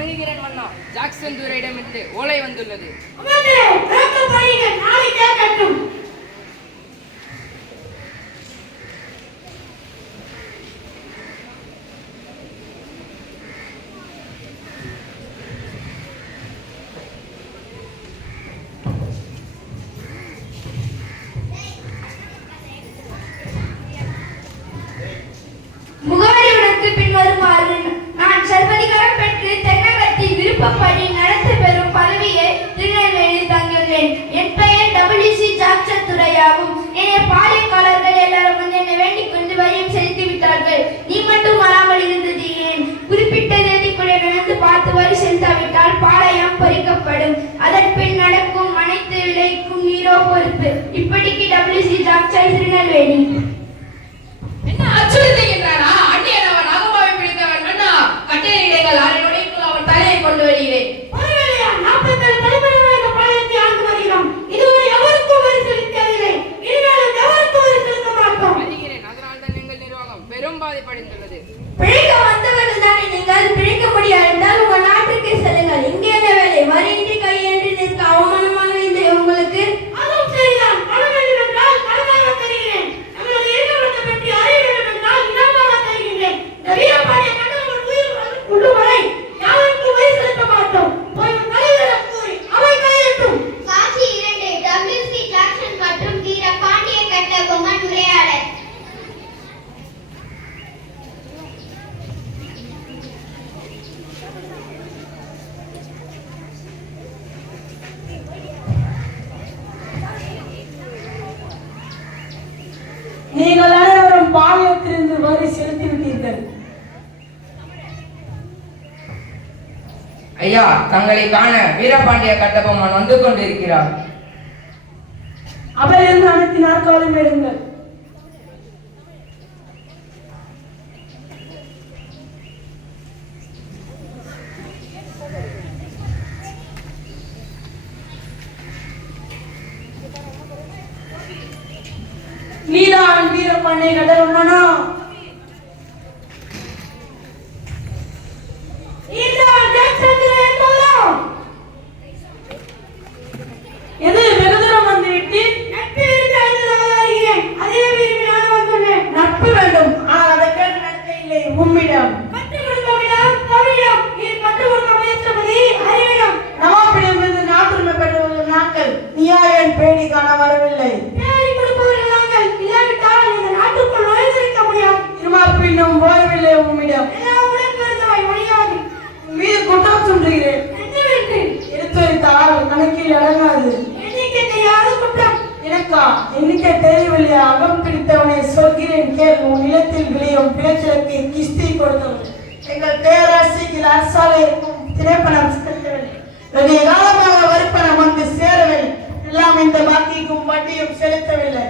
வணங்குகிறேன் மன்னா. ஜாக்சன் துரையிடமிருந்து ஓலை வந்துள்ளது. பின்வருமாறு நான் சர்வதிகாரம் பெற்று தென்னகத்தில் விருப்பப்படி நடத்த பெறும் பதவியை திருநெல்வேலி தந்துள்ளேன். என் பெயர் WC ஜாக்சன் துரையாகும். என்னை பாளையக்காரர்கள் எல்லாரும் என்னை வேண்டிக் கொண்டு வரியும் செலுத்தி விட்டார்கள். நீ மட்டும் வராமல் இருந்தது ஏன்? குறிப்பிட்ட தேதிக்குள்ளே நடந்து பார்த்து வரி செலுத்தாவிட்டால் பாளையம் பறிக்கப்படும். அதன் பின் நடக்கும் அனைத்து விலைக்கும் நீரோ பொறுப்பு. இப்படிக்கு WC ஜாக்சன் திருநெல்வேலி. என்ன அச்சுறுத்துகின்றானா? அந்நியனவன் அகமாவை பிடித்தவன் மன்னா. கட்டளையிடுங்கள், அரை நொடிக்குள் அவன் தலையை கொண்டு வருகிறேன். அதனால்தான் எங்கள் நிர்வாகம் பெரும் பாதிப்படைந்துள்ளது. பிழைக்க வந்தவர்கள் தானே நீங்கள். பிழைக்க முடியாவிட்டால் உங்கள் நாட்டுக்கு செல்லுங்கள். இங்கே என்ன வேலை? வரியின்றி கையேன்றி நிற்க அவமானமாக இல்லை உங்களுக்கு? அதுவும் சரிதான். நீங்கள் அனைவரும் பாளையத்திலிருந்து வரி செலுத்திவிட்டீர்கள். ஐயா, தங்களை காண வீரபாண்டிய கட்டபொம்மன் வந்து கொண்டிருக்கிறார். அவையிலிருந்து அனைத்து நாற்காலியும் எடுங்கள். நீதான் வீரபாண்டிய கட்டபொம்மனா? எது வெகு தூரம் வந்துவிட்டு நட்பு வேண்டும். அதை கேட்டு நடத்த இல்லை உம்மிடம். நவாபிடமிருந்து நாட்டுரிமை பெற்ற நாட்கள் நியாயம் பேணி காண வரவில்லை. பின்னும் ஓய்வில்லை உம்மிடம். மீது குற்றம் சொல்கிறேன். எடுத்துரைத்தால் கணக்கில் அடங்காது. எனக்கா எண்ணிக்கை தெரியவில்லையா? அகம் பிடித்தவனை சொல்கிறேன் கேள். உன் நிலத்தில் விளையும் பிழைச்சலுக்கு கிஸ்தி கொடுத்தவன். எங்கள் பேராசிரியர் அரசாக இருக்கும் திரைப்பணம் செலுத்தவில்லை. வெகு காலமாக வரிப்பணம் வந்து சேரவில்லை. எல்லாம் இந்த பாக்கிக்கும் வட்டியும் செலுத்தவில்லை.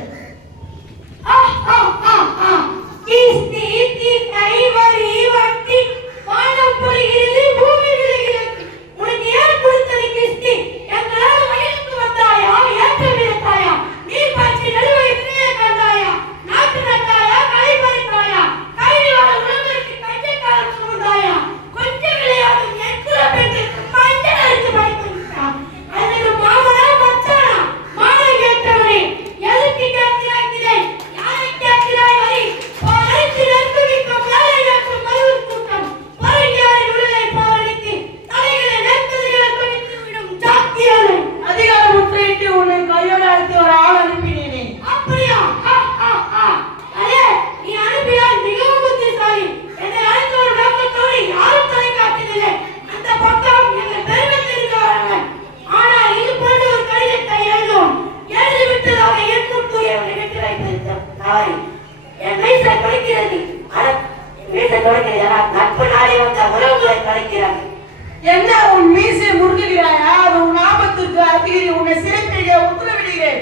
என்ன உன் மீசை முறுக்குகிறாயா? அது உன் ஆபத்துக்கு அதிகரி. உன்னை சிறைப்பிடிக்க உத்தரவிடுகிறேன்.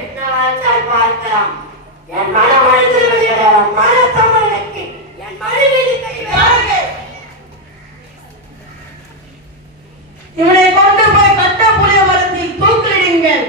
பார்க்கலாம். என் மனமழைந்து மனத்தமிழனுக்கு என் மனைவி இவனை கொண்டு போய் கட்ட புளிய மரத்தில் தூக்கிலிடுங்கள்.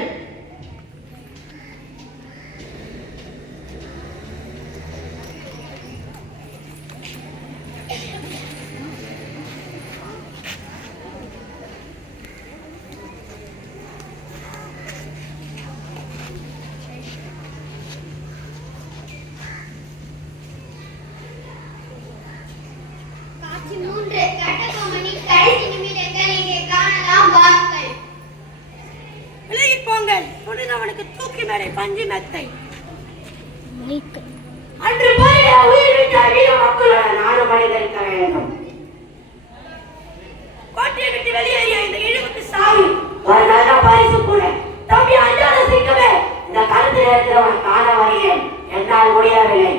பஞ்சு மெத்தை. அன்று போரிலே உயிர் நீத்த வீர மக்களோட நாடு மனிதரிக்க வேண்டும். கோட்டையை விட்டு வெளியேறிய இந்த இழிவுக்கு சாவி ஒரு நல்ல பரிசு கூட. தம்பி அஞ்சாத சிக்கவே இந்த கருத்தில் இருக்கிறவன் காண வருகிறேன். என்னால் முடியவில்லை.